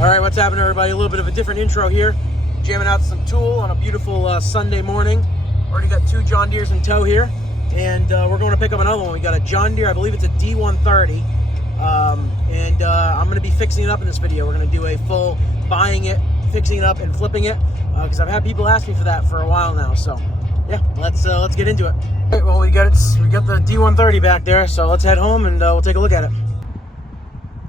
All right, what's happening, everybody? A little bit of a different intro here. Jamming out some tool on a beautiful Sunday morning. Already got 2 John Deeres in tow here, and we're going to pick up another one. We got a John Deere, I believe it's a D130, and I'm going to be fixing it up in this video. We're going to do a full buying it, fixing it up, and flipping it, because I've had people ask me for that for a while now. So yeah, let's get into it. All right, well, we got the D130 back there, so let's head home and we'll take a look at it.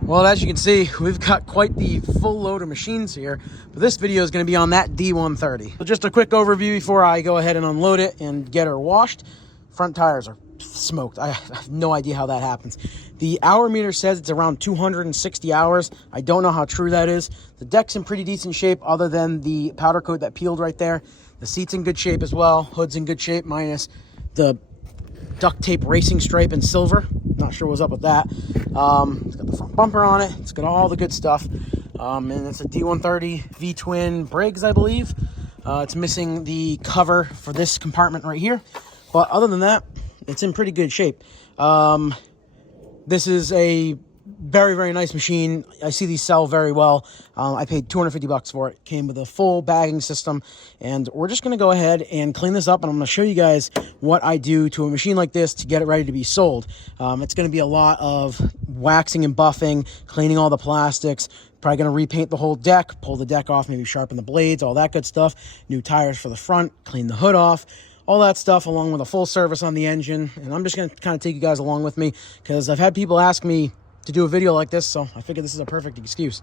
Well, as you can see, we've got quite the full load of machines here, but this video is going to be on that D130. So just a quick overview before I go ahead and unload it and get her washed. Front tires are smoked. I have no idea how that happens. The hour meter says it's around 260 hours. I don't know how true that is. The deck's in pretty decent shape other than the powder coat that peeled right there. The seat's in good shape as well. Hood's in good shape minus the duct tape racing stripe in silver. Not sure what's up with that. It's got the front bumper on it. It's got all the good stuff. And it's a D130 V-twin Briggs, I believe. It's missing the cover for this compartment right here. But other than that, it's in pretty good shape. This is a very, very nice machine. I see these sell very well. I paid $250 for it. Came with a full bagging system, and we're just going to go ahead and clean this up, and I'm going to show you guys what I do to a machine like this to get it ready to be sold. It's going to be a lot of waxing and buffing, cleaning all the plastics, probably going to repaint the whole deck, pull the deck off, maybe sharpen the blades, all that good stuff, new tires for the front, clean the hood off, all that stuff, along with a full service on the engine. And I'm just going to kind of take you guys along with me because I've had people ask me to do a video like this, so I figured this is a perfect excuse.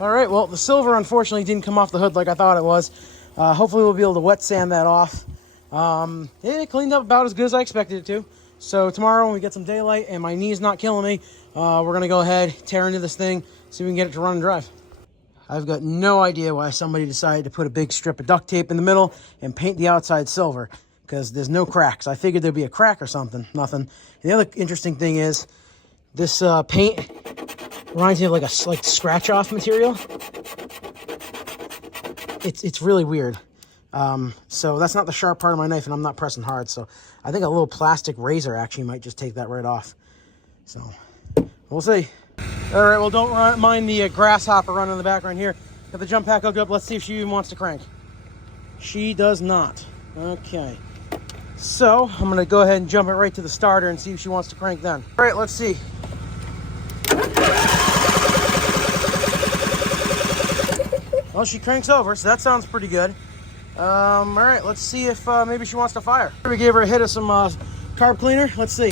All right, well, the silver unfortunately didn't come off the hood like I thought it was. Hopefully we'll be able to wet sand that off. It cleaned up about as good as I expected it to. So tomorrow when we get some daylight and my knee's not killing me, we're gonna go ahead, tear into this thing, see if we can get it to run and drive. I've got no idea why somebody decided to put a big strip of duct tape in the middle and paint the outside silver, because there's no cracks. I figured there'd be a crack or something, nothing. And the other interesting thing is this paint reminds me of like scratch-off material. It's really weird. So that's not the sharp part of my knife, and I'm not pressing hard. So I think a little plastic razor actually might just take that right off. So we'll see. All right, well, don't mind the grasshopper running in the background here. Got the jump pack hooked up. Let's see if she even wants to crank. She does not. Okay. So I'm gonna go ahead and jump it right to the starter and see if she wants to crank then. All right, let's see. Well, she cranks over, so that sounds pretty good. All right, let's see if maybe she wants to fire. We gave her a hit of some carb cleaner. Let's see.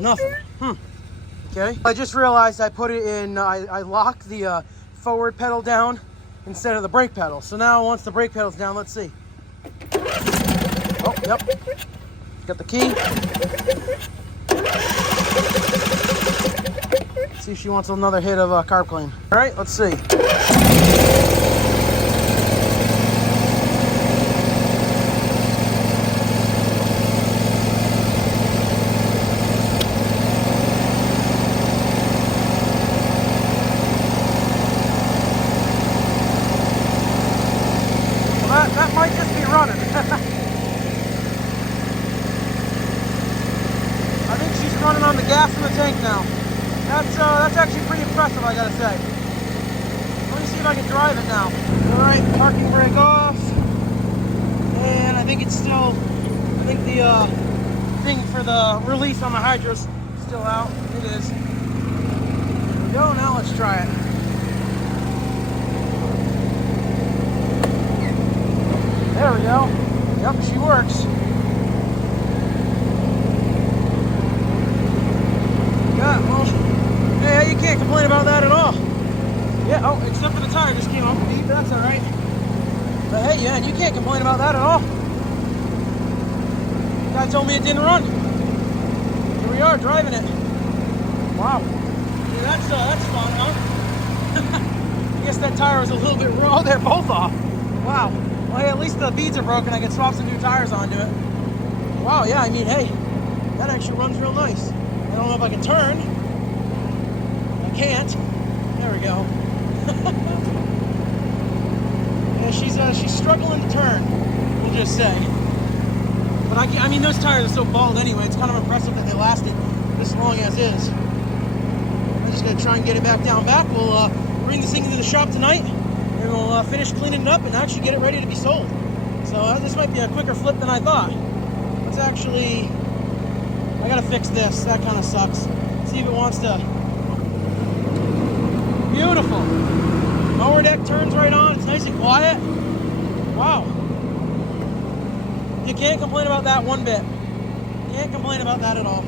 Nothing. Okay. I just realized I put it in, I locked the forward pedal down instead of the brake pedal. So now once the brake pedal's down, let's see. Oh, yep. Got the key. Let's see if she wants another hit of carb clean. All right, let's see. Well, that might just be running. I think she's running on the gas in the tank now. That's actually pretty impressive, I gotta say. Let me see if I can drive it now. All right, parking brake off. And I think it's still, I think the thing for the release on the hydro's still out. It is. There we go, now let's try it. There we go. Yep, she works. Yeah, well, yeah, you can't complain about that at all. Yeah, oh, except for the tire just came off the beat, but that's all right. But hey, yeah, you can't can't complain about that at all. The guy told me it didn't run. Here we are driving it. Wow. Yeah, that's fun, huh? I guess that tire was a little bit raw. They're both off. Wow. Well, hey, at least the beads are broken. I can swap some new tires onto it. Wow, yeah, I mean, hey, that actually runs real nice. I don't know if I can turn. I can't. There we go. Yeah, she's struggling to turn, we'll just say. But I mean, those tires are so bald anyway. It's kind of impressive that they lasted this long as is. I'm just gonna try and get it back down back. We'll bring this thing into the shop tonight, and we'll finish cleaning it up and actually get it ready to be sold. So this might be a quicker flip than I thought. Let's actually, I gotta fix this. That kind of sucks. See if it wants to. Beautiful. Mower deck turns right on. It's nice and quiet. Wow. You can't complain about that one bit. Can't complain about that at all.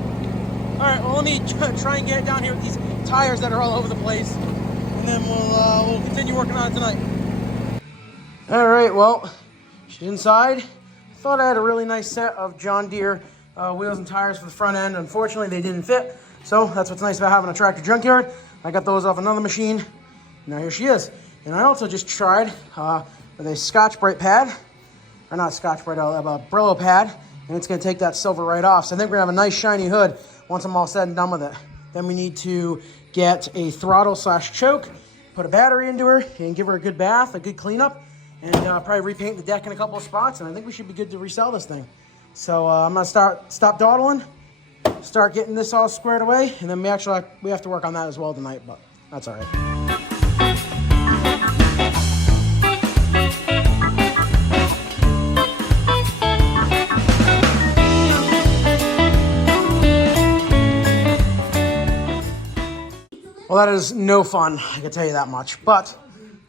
All right, well, let me try and get it down here with these tires that are all over the place, and then we'll continue working on it tonight. All right, well, she's inside. Thought I had a really nice set of John Deere wheels and tires for the front end. Unfortunately, they didn't fit, so that's what's nice about having a tractor junkyard. I got those off another machine. Now here she is. And I also just tried with a Scotch-Brite pad, or not Scotch-Brite, a Brillo pad, and it's gonna take that silver right off. So I think we're gonna have a nice shiny hood once I'm all said and done with it. Then we need to get a throttle/choke, put a battery into her, and give her a good bath, a good cleanup, and probably repaint the deck in a couple of spots, and I think we should be good to resell this thing. So I'm gonna stop dawdling, start getting this all squared away, and then we have to work on that as well tonight, but that's all right. Well, that is no fun, I can tell you that much, but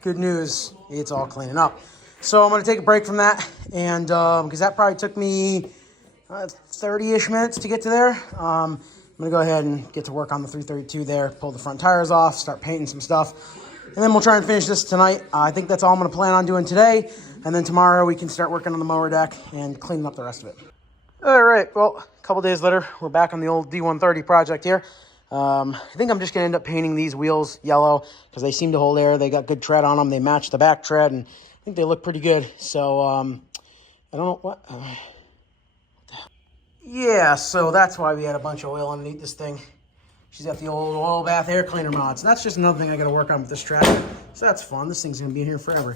good news, it's all cleaning up. So I'm gonna take a break from that, and because that probably took me 30-ish minutes to get to there. I'm gonna go ahead and get to work on the 332 there, pull the front tires off, start painting some stuff, and then we'll try and finish this tonight. I think that's all I'm gonna plan on doing today, and then tomorrow we can start working on the mower deck and cleaning up the rest of it. All right, well, a couple days later, we're back on the old D130 project here. I think I'm just going to end up painting these wheels yellow because they seem to hold air. They got good tread on them. They match the back tread, and I think they look pretty good. So, I don't know what the hell? Yeah, so that's why we had a bunch of oil underneath this thing. She's got the old oil bath air cleaner mods. That's just another thing I got to work on with this tractor. So that's fun. This thing's going to be in here forever.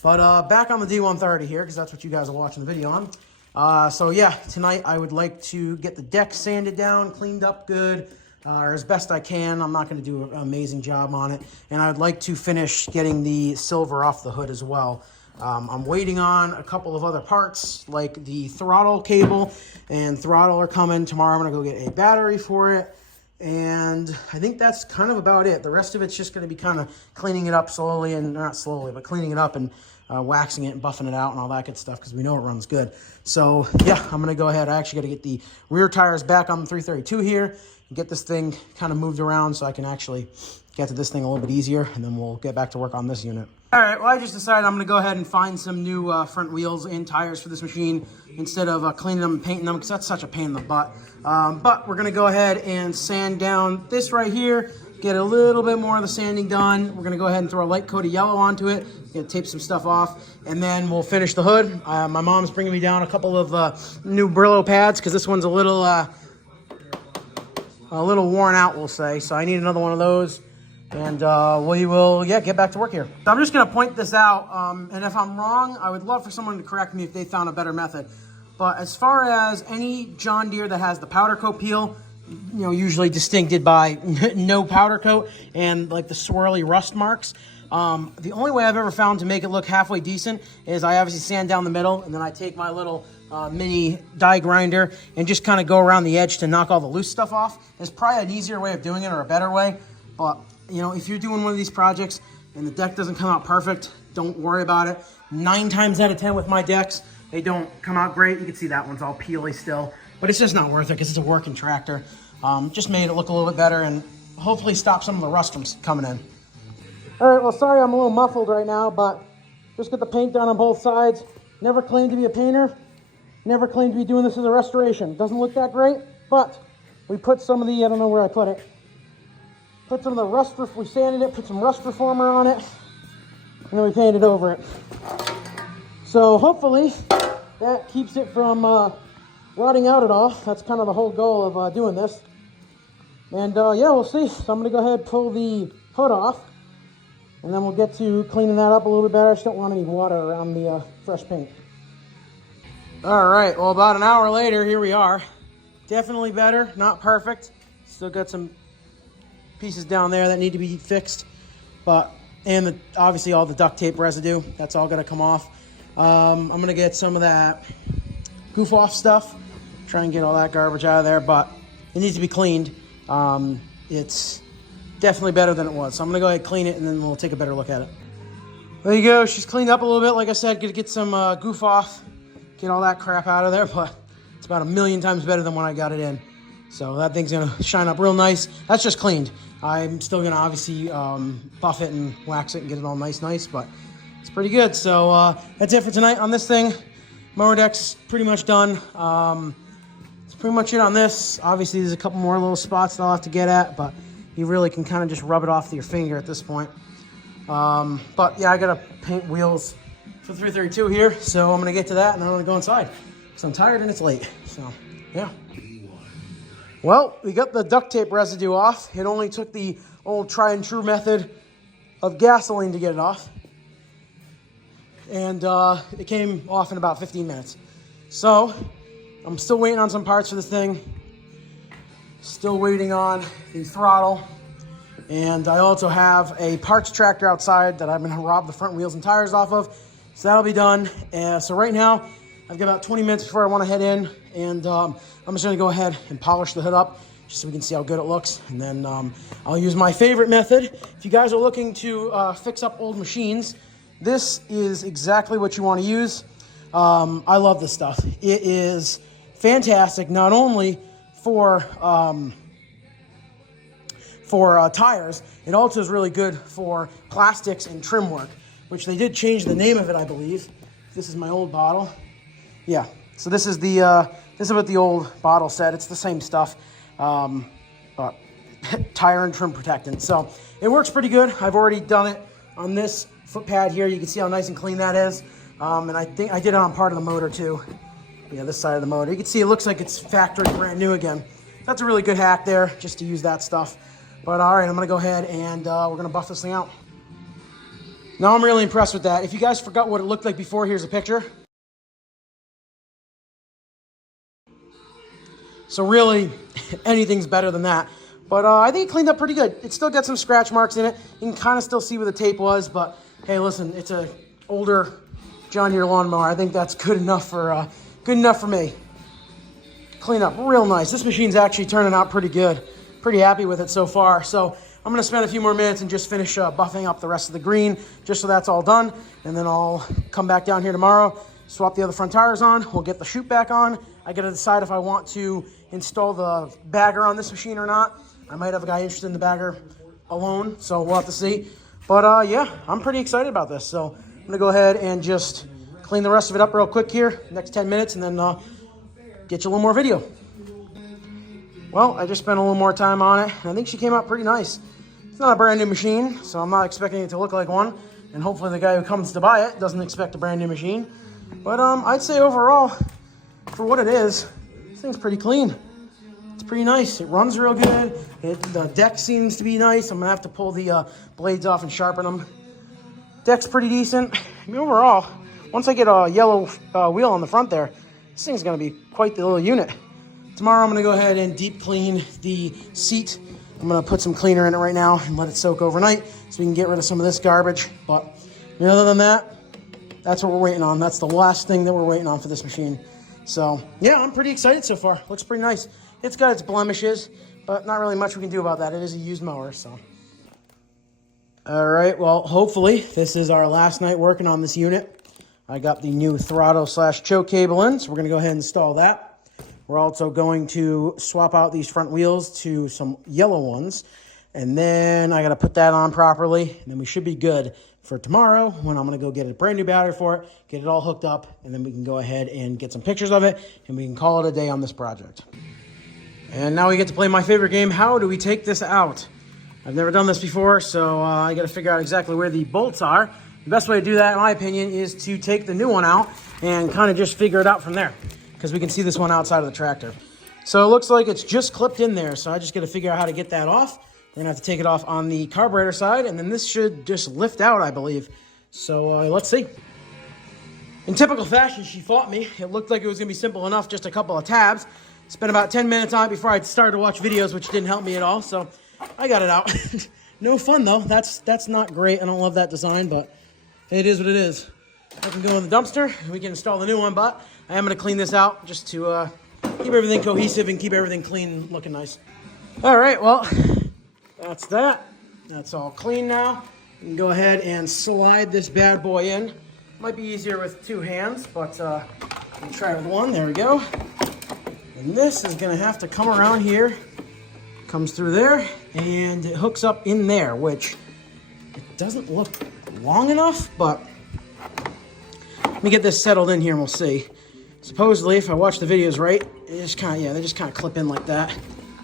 But back on the D130 here, because that's what you guys are watching the video on. So yeah, tonight I would like to get the deck sanded down, cleaned up good. Or as best I can. I'm not going to do an amazing job on it. And I would like to finish getting the silver off the hood as well. I'm waiting on a couple of other parts, like the throttle cable and throttle are coming. Tomorrow I'm going to go get a battery for it. And I think that's kind of about it. The rest of it's just going to be kind of cleaning it up slowly, and not slowly, but cleaning it up and waxing it and buffing it out and all that good stuff because we know it runs good. So yeah, I'm going to go ahead. I actually got to get the rear tires back on the 332 here. Get this thing kind of moved around so I can actually get to this thing a little bit easier, and then we'll get back to work on this unit. All right, well, I just decided I'm going to go ahead and find some new front wheels and tires for this machine instead of cleaning them and painting them because that's such a pain in the butt. But we're going to go ahead and sand down this right here, get a little bit more of the sanding done. We're going to go ahead and throw a light coat of yellow onto it, tape some stuff off, and then we'll finish the hood. My mom's bringing me down a couple of new Brillo pads because this one's a little worn out, we'll say. So I need another one of those, and we will, get back to work here. So I'm just going to point this out, and if I'm wrong, I would love for someone to correct me if they found a better method. But as far as any John Deere that has the powder coat peel, usually distincted by no powder coat and like the swirly rust marks, the only way I've ever found to make it look halfway decent is I obviously sand down the middle, and then I take my little mini die grinder and just kind of go around the edge to knock all the loose stuff off. There's probably an easier way of doing it or a better way, but if you're doing one of these projects and the deck doesn't come out perfect, don't worry about it. 9 times out of 10 with my decks, they don't come out great. You can see that one's all peely still, but it's just not worth it because it's a working tractor. Just made it look a little bit better and hopefully stop some of the rust from coming in. All right, well, sorry I'm a little muffled right now, but just get the paint done on both sides. Never claimed to be a painter. Never claimed to be doing this as a restoration. Doesn't look that great, but we put some of the, I don't know where I put it. Put some of the rust, we sanded it, put some rust reformer on it, and then we painted over it. So hopefully that keeps it from rotting out at all. That's kind of the whole goal of doing this. And yeah, we'll see. So I'm gonna go ahead and pull the hood off, and then we'll get to cleaning that up a little bit better. I just don't want any water around the fresh paint. All right, well, about an hour later, here we are. Definitely better, not perfect. Still got some pieces down there that need to be fixed, but obviously all the duct tape residue, that's all gonna come off. I'm gonna get some of that goof off stuff, try and get all that garbage out of there, but it needs to be cleaned. It's definitely better than it was, so I'm gonna go ahead and clean it, and then we'll take a better look at it. There you go. She's cleaned up a little bit. Like I said, gonna get some goof off, get all that crap out of there, but it's about 1,000,000 times better than when I got it in. So that thing's gonna shine up real nice. That's just cleaned. I'm still gonna obviously buff it and wax it and get it all nice, but it's pretty good. So that's it for tonight on this thing. Mower deck's pretty much done. That's pretty much it on this. Obviously, there's a couple more little spots that I'll have to get at, but you really can kind of just rub it off with your finger at this point. But yeah, I gotta paint wheels for the 332 here, so I'm gonna get to that, and then I'm gonna go inside because I'm tired and it's late. So yeah. Well, we got the duct tape residue off. It only took the old tried and true method of gasoline to get it off, and it came off in about 15 minutes. So I'm still waiting on some parts for this thing. Still waiting on the throttle. And I also have a parts tractor outside that I'm gonna rob the front wheels and tires off of. So that'll be done. So right now, I've got about 20 minutes before I wanna head in. And I'm just gonna go ahead and polish the hood up just so we can see how good it looks. And then I'll use my favorite method. If you guys are looking to fix up old machines, this is exactly what you wanna use. I love this stuff. It is fantastic, not only for tires, it also is really good for plastics and trim work, which they did change the name of it, I believe. This is my old bottle. Yeah, so this is what the old bottle said. It's the same stuff, but tire and trim protectant. So it works pretty good. I've already done it on this foot pad here. You can see how nice and clean that is. And I think I did it on part of the motor too. Yeah, this side of the motor. You can see it looks like it's factory brand new again. That's a really good hack there, just to use that stuff. But all right, I'm gonna go ahead and we're gonna buff this thing out. Now I'm really impressed with that. If you guys forgot what it looked like before, here's a picture. So really, anything's better than that. But I think it cleaned up pretty good. It still got some scratch marks in it. You can kind of still see where the tape was, but hey, listen, it's an older John Deere lawnmower. I think that's good enough for me. Clean up real nice. This machine's actually turning out pretty good. Pretty happy with it so far. So I'm gonna spend a few more minutes and just finish buffing up the rest of the green, just so that's all done. And then I'll come back down here tomorrow, swap the other front tires on. We'll get the chute back on. I gotta decide if I want to install the bagger on this machine or not. I might have a guy interested in the bagger alone, so we'll have to see. But yeah, I'm pretty excited about this. So I'm gonna go ahead and just clean the rest of it up real quick here, next 10 minutes, and then get you a little more video. Well, I just spent a little more time on it, and I think she came out pretty nice. It's not a brand new machine, so I'm not expecting it to look like one, and hopefully the guy who comes to buy it doesn't expect a brand new machine. But I'd say overall, for what it is, this thing's pretty clean. It's pretty nice. It runs real good. The deck seems to be nice. I'm gonna have to pull the blades off and sharpen them. Deck's pretty decent. I mean, overall, once I get a yellow wheel on the front there, this thing's gonna be quite the little unit. Tomorrow I'm gonna go ahead and deep clean the seat. I'm gonna put some cleaner in it right now and let it soak overnight so we can get rid of some of this garbage. But other than that, that's what we're waiting on. That's the last thing that we're waiting on for this machine. So yeah, I'm pretty excited so far. Looks pretty nice. It's got its blemishes, but not really much we can do about that. It is a used mower, so. All right, well, hopefully this is our last night working on this unit. I got the new throttle / choke cable in, so we're gonna go ahead and install that. We're also going to swap out these front wheels to some yellow ones, and then I gotta put that on properly, and then we should be good for tomorrow when I'm going to go get a brand new battery for it, get it all hooked up, and then we can go ahead and get some pictures of it, and we can call it a day on this project. And now we get to play my favorite game. How do we take this out? I've never done this before, so I got to figure out exactly where the bolts are. The best way to do that, in my opinion, is to take the new one out and kind of just figure it out from there, because we can see this one outside of the tractor. So it looks like it's just clipped in there, so I just got to figure out how to get that off. Then I have to take it off on the carburetor side, and then this should just lift out, I believe. So let's see. In typical fashion, she fought me. It looked like it was going to be simple enough, just a couple of tabs. Spent about 10 minutes on it before I started to watch videos, which didn't help me at all, so I got it out. No fun, though. That's not great. I don't love that design, but it is what it is. I can go in the dumpster, and we can install the new one, but I am going to clean this out just to keep everything cohesive and keep everything clean and looking nice. All right, well, that's that. That's all clean now. You can go ahead and slide this bad boy in. Might be easier with two hands, but we'll try it with one. There we go. And this is going to have to come around here. Comes through there, and it hooks up in there, which it doesn't look long enough, but let me get this settled in here and we'll see. Supposedly, if I watch the videos right, they just kind of clip in like that.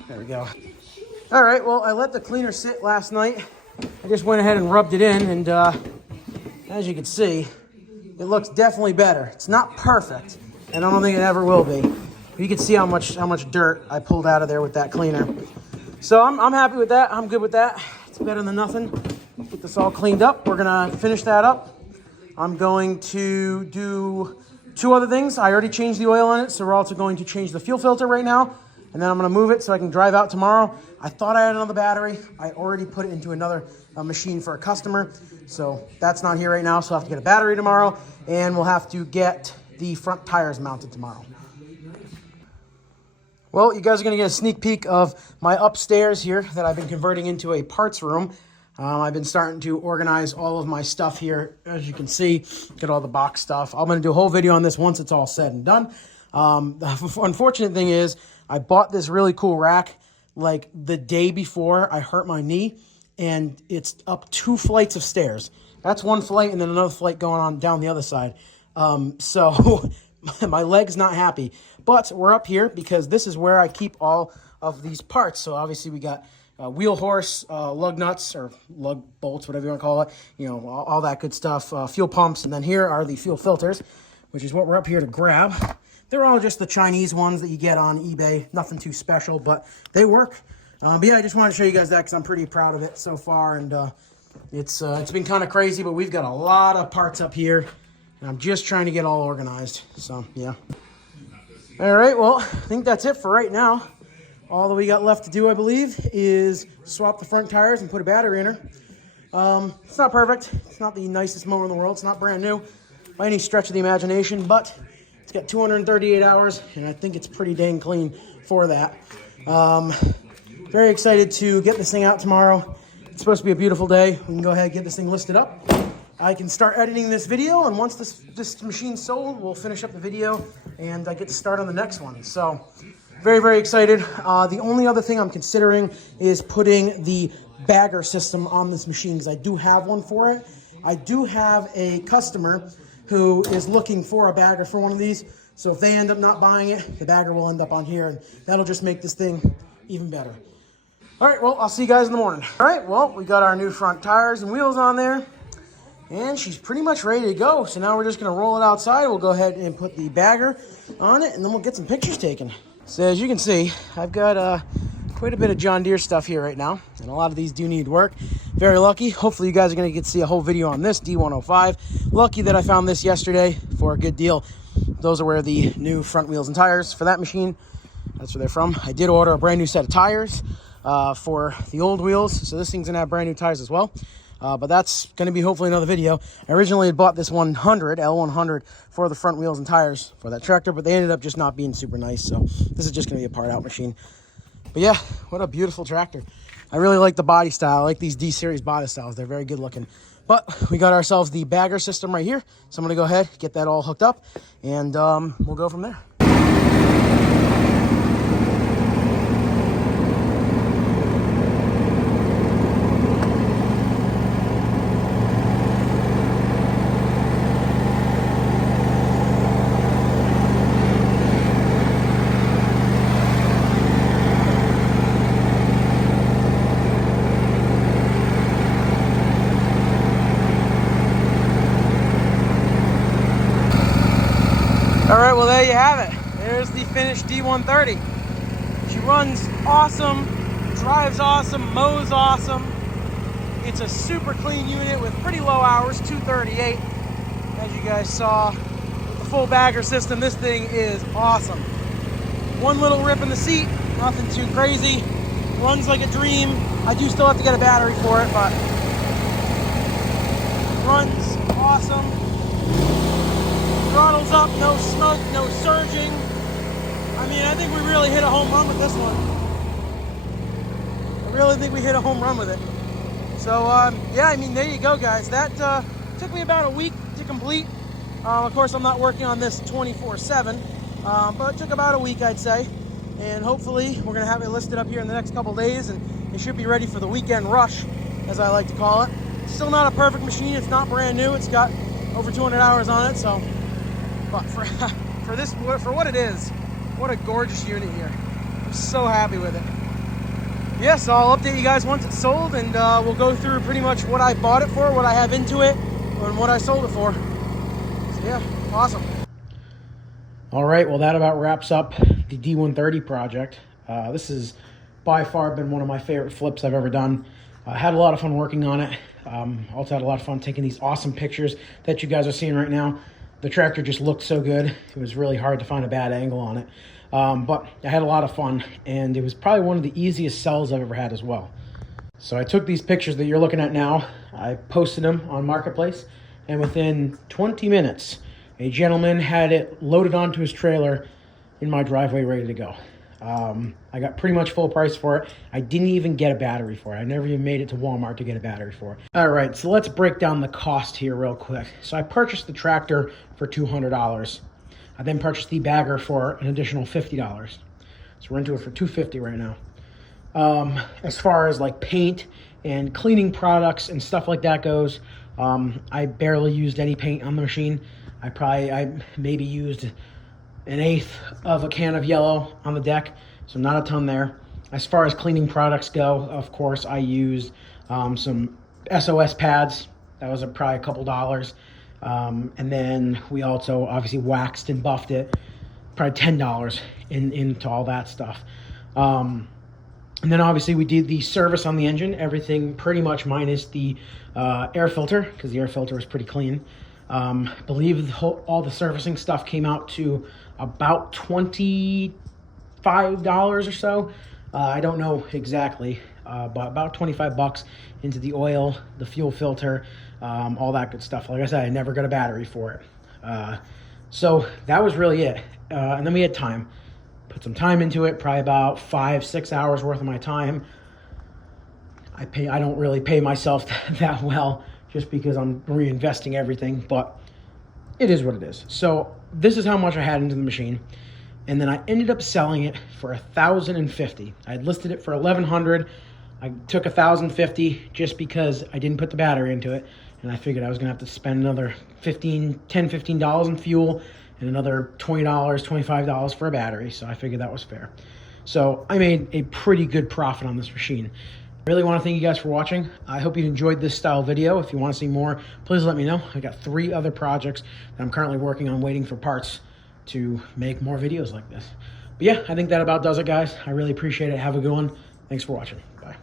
There we go. All right, well, I let the cleaner sit last night. I just went ahead and rubbed it in, and as you can see, it looks definitely better. It's not perfect, and I don't think it ever will be. You can see how much dirt I pulled out of there with that cleaner. So I'm happy with that. I'm good with that. It's better than nothing. Get this all cleaned up. We're gonna finish that up. I'm going to do two other things. I already changed the oil on it, so we're also going to change the fuel filter right now. And then I'm going to move it so I can drive out tomorrow. I thought I had another battery. I already put it into another machine for a customer. So that's not here right now, so I'll have to get a battery tomorrow. And we'll have to get the front tires mounted tomorrow. Well, you guys are going to get a sneak peek of my upstairs here that I've been converting into a parts room. I've been starting to organize all of my stuff here. As you can see, get all the box stuff. I'm going to do a whole video on this once it's all said and done. The unfortunate thing is I bought this really cool rack like the day before I hurt my knee, and it's up 2 flights of stairs. That's one flight and then another flight going on down the other side. So my leg's not happy, but we're up here because this is where I keep all of these parts. So obviously we got wheel horse, lug nuts or lug bolts, whatever you want to call it, you know, all that good stuff, fuel pumps, and then here are the fuel filters, which is what we're up here to grab. They're all just the Chinese ones that you get on eBay, nothing too special, but they work. But yeah, I just wanted to show you guys that because I'm pretty proud of it so far, and it's been kind of crazy, but we've got a lot of parts up here, and I'm just trying to get all organized, so yeah. All right, well, I think that's it for right now. All that we got left to do, I believe, is swap the front tires and put a battery in her. It's not perfect. It's not the nicest mower in the world. It's not brand new by any stretch of the imagination, but it's got 238 hours, and I think it's pretty dang clean for that. Very excited to get this thing out tomorrow. It's supposed to be a beautiful day. We can go ahead and get this thing listed up. I can start editing this video, and once this machine's sold, we'll finish up the video, and I get to start on the next one. So very, very excited. The only other thing I'm considering is putting the bagger system on this machine, because I do have one for it. I do have a customer who is looking for a bagger for one of these. So if they end up not buying it, the bagger will end up on here, and that'll just make this thing even better. All right, well, I'll see you guys in the morning. All right, well, we got our new front tires and wheels on there, and she's pretty much ready to go. So now we're just gonna roll it outside. We'll go ahead and put the bagger on it, and then we'll get some pictures taken. So as you can see, I've got quite a bit of John Deere stuff here right now, and a lot of these do need work. Very lucky. Hopefully you guys are going to get to see a whole video on this D105. Lucky that I found this yesterday for a good deal. Those are where the new front wheels and tires for that machine, that's where they're from. I did order a brand new set of tires for the old wheels, so this thing's going to have brand new tires as well. But that's going to be hopefully another video. I originally had bought this 100, L100, for the front wheels and tires for that tractor, but they ended up just not being super nice, so this is just going to be a part-out machine. But yeah, what a beautiful tractor. I really like the body style. I like these D-Series body styles. They're very good looking. But we got ourselves the bagger system right here, so I'm going to go ahead, get that all hooked up, and we'll go from there. All right, well, there you have it. There's the finished D130. She runs awesome, drives awesome, mows awesome. It's a super clean unit with pretty low hours, 238. As you guys saw, with the full bagger system, this thing is awesome. One little rip in the seat, nothing too crazy. Runs like a dream. I do still have to get a battery for it, but runs awesome. Throttles up, no smoke, no surging. I mean, I think we really hit a home run with this one. I really think we hit a home run with it. So, yeah, I mean, there you go, guys. That took me about a week to complete. Of course, I'm not working on this 24/7, but it took about a week, I'd say. And hopefully, we're going to have it listed up here in the next couple days, and it should be ready for the weekend rush, as I like to call it. Still not a perfect machine. It's not brand new. It's got over 200 hours on it, so... But for what it is, what a gorgeous unit here. I'm so happy with it. Yeah, so I'll update you guys once it's sold, and we'll go through pretty much what I bought it for, what I have into it, and what I sold it for. So yeah, awesome. All right, well, that about wraps up the D130 project. This has by far been one of my favorite flips I've ever done. I had a lot of fun working on it. Also had a lot of fun taking these awesome pictures that you guys are seeing right now. The tractor just looked so good. It was really hard to find a bad angle on it. But I had a lot of fun, and it was probably one of the easiest sells I've ever had as well. So I took these pictures that you're looking at now, I posted them on Marketplace, and within 20 minutes, a gentleman had it loaded onto his trailer in my driveway ready to go. I got pretty much full price for it. I didn't even get a battery for it. I never even made it to Walmart to get a battery for it. All right, so let's break down the cost here real quick. So I purchased the tractor for $200. I then purchased the bagger for an additional $50. So we're into it for $250 right now. As far as like paint and cleaning products and stuff like that goes, I barely used any paint on the machine. I maybe used an eighth of a can of yellow on the deck, so not a ton there. As far as cleaning products go, of course, I used some SOS pads. That was probably a couple dollars. And then we also obviously waxed and buffed it, probably $10 into all that stuff. And then obviously we did the service on the engine, everything pretty much minus the air filter, because the air filter was pretty clean. I believe all the servicing stuff came out to about $25 or so. I don't know exactly, but about 25 bucks into the oil, the fuel filter, all that good stuff. Like I said, I never got a battery for it. So that was really it. And then we had time. Put some time into it, probably about 5-6 hours worth of my time. I don't really pay myself that well, just because I'm reinvesting everything, but it is what it is. So this is how much I had into the machine. And then I ended up selling it for $1,050. I had listed it for $1,100. I took $1,050 just because I didn't put the battery into it. And I figured I was gonna have to spend another $15 in fuel and another $20, $25 for a battery. So I figured that was fair. So I made a pretty good profit on this machine. I really want to thank you guys for watching. I hope you enjoyed this style video. If you want to see more, please let me know. I got 3 other projects that I'm currently working on, waiting for parts to make more videos like this. But yeah, I think that about does it, guys. I really appreciate it. Have a good one. Thanks for watching. Bye.